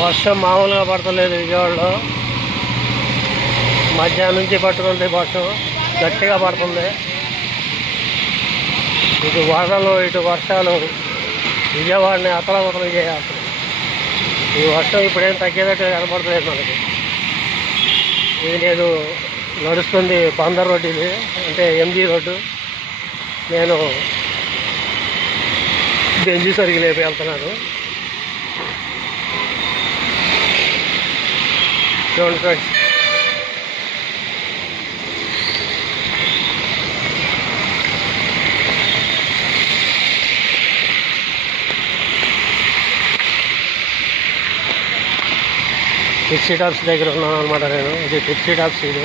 వర్షం మామూలుగా పడతలేదు విజయవాడలో. మధ్యాహ్నం నుంచి పట్టుకుంది వర్షం, గట్టిగా పడుతుంది. ఇటు వరదలు ఇటు వర్షాలు విజయవాడని అతలవతలం చేయాలి. ఈ వర్షం ఇప్పుడేం తగ్గేటట్టు కనపడలేదు మనకి. ఇది నేను నడుస్తుంది బందర్ రోడ్డు, ఇది అంటే ఎంజీ రోడ్డు. నేను బెంజీ సర్కిల్ వైపు వెళ్తున్నాను. చూడండి ఫ్రెండ్స్, పిక్సీ టాప్స్ దగ్గర ఉన్నాను అనమాట. నేను ఇది పిక్సీ టాప్స్. ఇది